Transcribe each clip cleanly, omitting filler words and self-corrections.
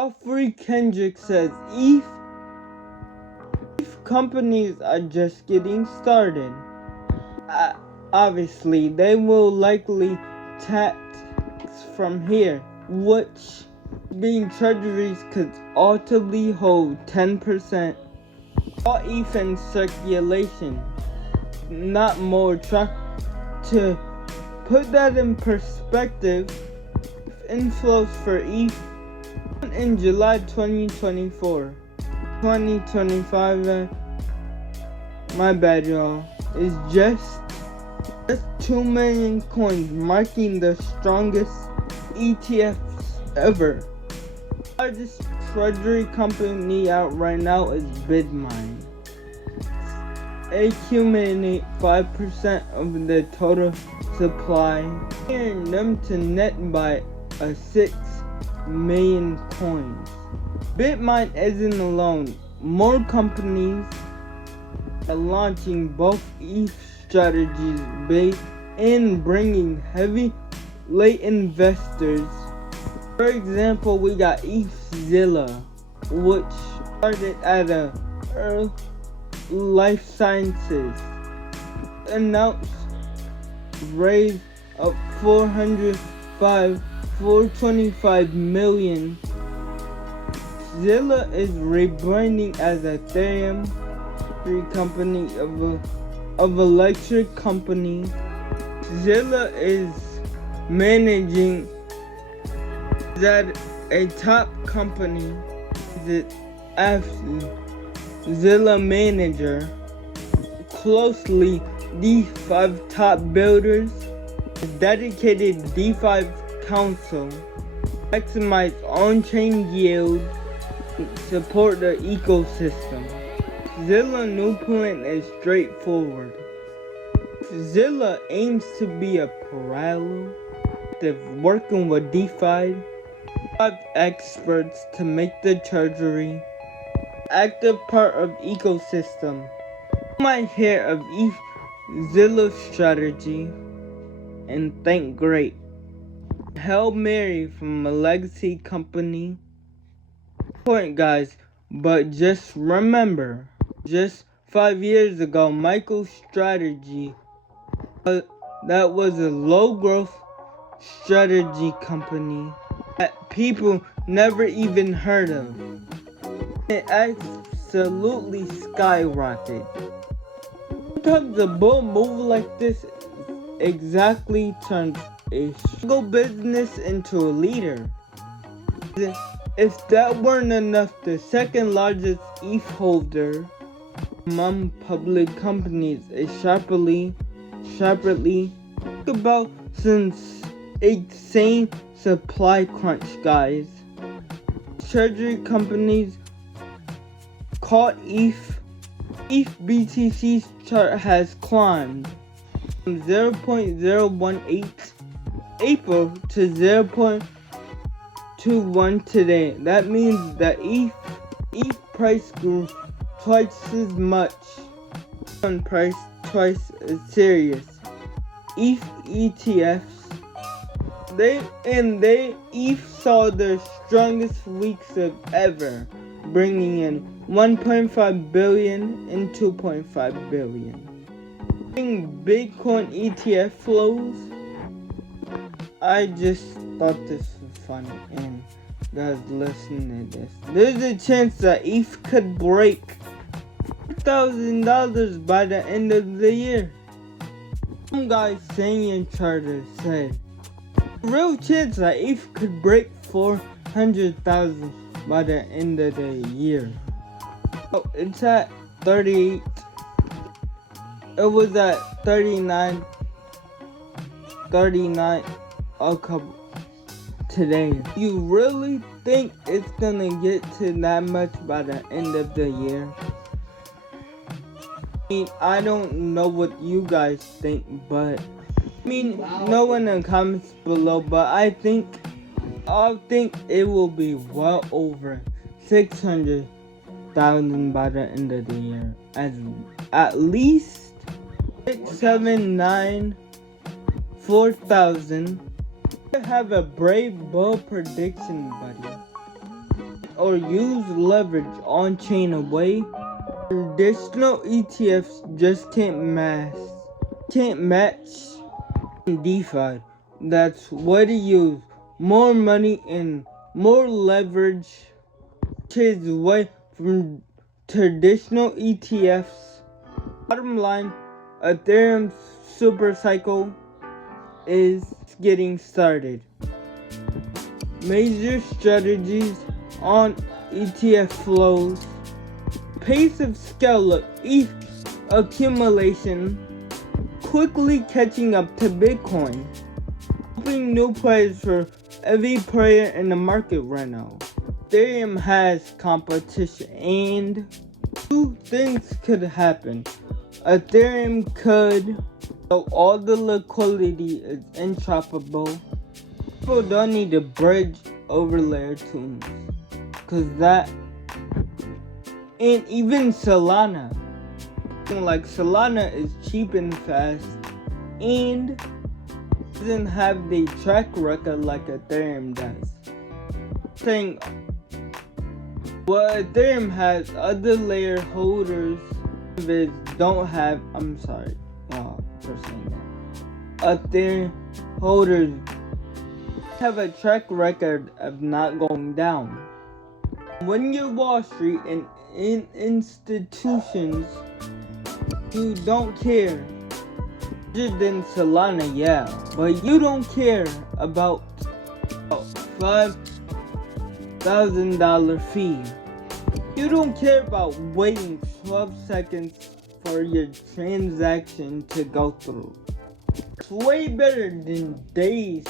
Alfred Kendrick says ETH companies are just getting started. Obviously, they will likely tax from here, which being treasuries could ultimately hold 10%. All ETH in circulation, not more. To put that in perspective, inflows for ETH in July 2024. 2025, my bad y'all, is just 2 million coins, marking the strongest ETFs ever. The largest treasury company out right now is Bitmine. Accumulate 5% of the total supply, clearing them to net by 6 million coins. Bitmine isn't alone. More companies are launching both ETH strategies based in bringing heavy late investors. For example, we got ETHZilla, which started at a life sciences, announced raise of 425 million. Zilla is rebranding as Ethereum, company of electric company. Zilla is managing that a top company that after Zilla manager closely D5 top builders, dedicated D5 council, maximize on-chain yield, support the ecosystem. Zilla new plan is straightforward. Zilla aims to be a parallel, working with DeFi experts to make the treasury active part of ecosystem. You might hear of Zilla's strategy and think great. Hail Mary from a legacy company. Point guys, but just remember, just 5 years ago, MicroStrategy, that was a low growth strategy company that people never even heard of. It absolutely skyrocketed. Sometimes a bull move like this exactly turns a single business into a leader. If that weren't enough, the second largest ETH holder among public companies is sharply about since insane supply crunch, guys. Treasury companies caught ETH BTC's chart has climbed from 0.018 April to 0.21 today. That means that ETH price grew twice as much. On price twice as serious. ETH ETFs. ETH saw their strongest weeks of ever, bringing in 1.5 billion and 2.5 billion. Bitcoin ETF flows. I just thought this was funny, and guys, listen to this. There's a chance that ETH could break $1,000 by the end of the year. Some guy saying in charter said, real chance that ETH could break 400,000 by the end of the year. Oh, it's at 38. It was at 39 a couple today. You really think it's gonna get to that much by the end of the year? I don't know what you guys think, but know in the comments below, but I think it will be well over 600,000 by the end of the year, as at least 6,794,000. I have a brave, bold prediction, buddy. or use leverage on chain away, traditional ETFs just can't match DeFi. That's why to use more money and more leverage, which is away from traditional ETFs. Bottom line, Ethereum's super cycle is getting started. Major strategies on ETF flows, pace of scale of ETH accumulation, quickly catching up to Bitcoin, opening new players for every player in the market right now. Ethereum has competition, and two things could happen. Ethereum could, so all the liquidity is intrappable. People don't need to bridge over layer 2s, cause that, and even Solana, like Solana is cheap and fast, and doesn't have the track record like Ethereum does. Saying what Ethereum has, other layer holders don't have. I'm sorry, for saying that. Ethereum holders have a track record of not going down. When you're Wall Street and in institutions, you don't care. Other than Solana, yeah, but you don't care about $5,000 fee. You don't care about waiting 12 seconds for your transaction to go through. It's way better than days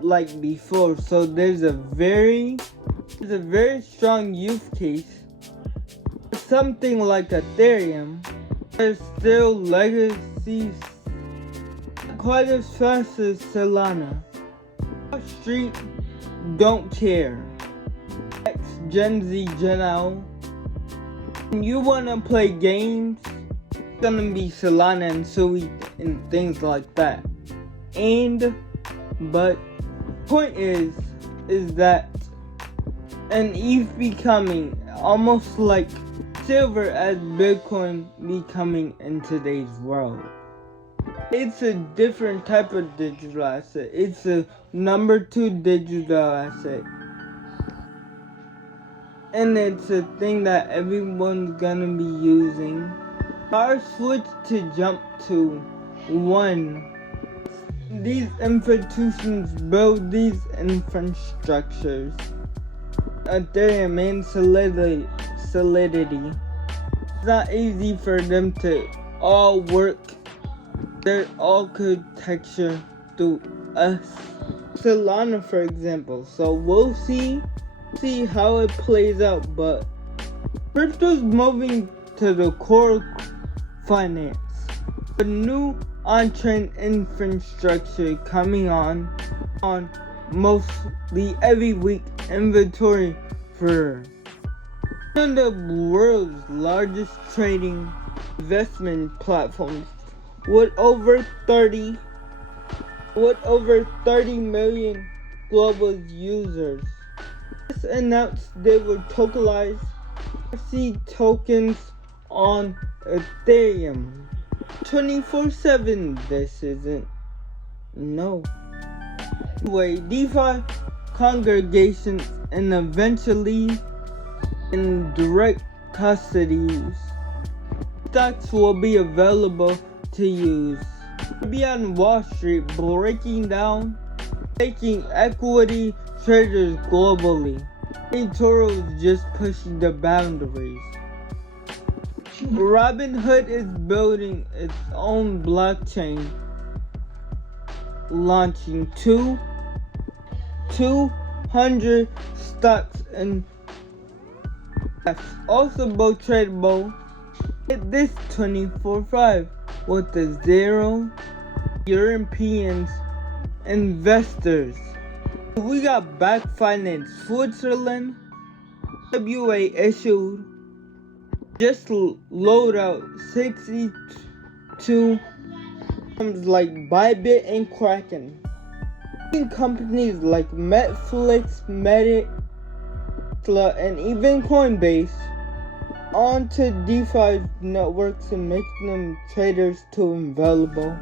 like before. So there's a very strong use case. Something like Ethereum, there's still legacies quite as fast as Solana. Wall Street don't care. X, Gen Z, Gen L. When you wanna play games, it's gonna be Solana and Sui and things like that. But point is that an ETH becoming almost like silver as Bitcoin becoming in today's world. It's a different type of digital asset. It's a number 2 digital asset. And it's a thing that everyone's gonna be using. Our switch to jump to 1. These institutions build these infrastructures. Ethereum and Solidity. It's not easy for them to all work their architecture through us. Solana, for example. So we'll see how it plays out, but crypto's moving to the core finance. A new on-chain infrastructure coming on mostly every week. Inventory for one of the world's largest trading investment platforms with over 30 million global users. This announced they would tokenize FC tokens on Ethereum 24/7. This isn't no way. DeFi congregations and eventually in direct custody. Stocks will be available to use. Be on Wall Street breaking down, making equity traders globally. eToro's just pushing the boundaries. Robinhood is building its own blockchain, launching 200 stocks and also both tradable. Get this 24/5 with the 0 European investors. We got back finance. Switzerland, WA issued just load out 62 like Bybit and Kraken. Companies like Netflix, Tesla, and even Coinbase onto DeFi networks and make them traders too available.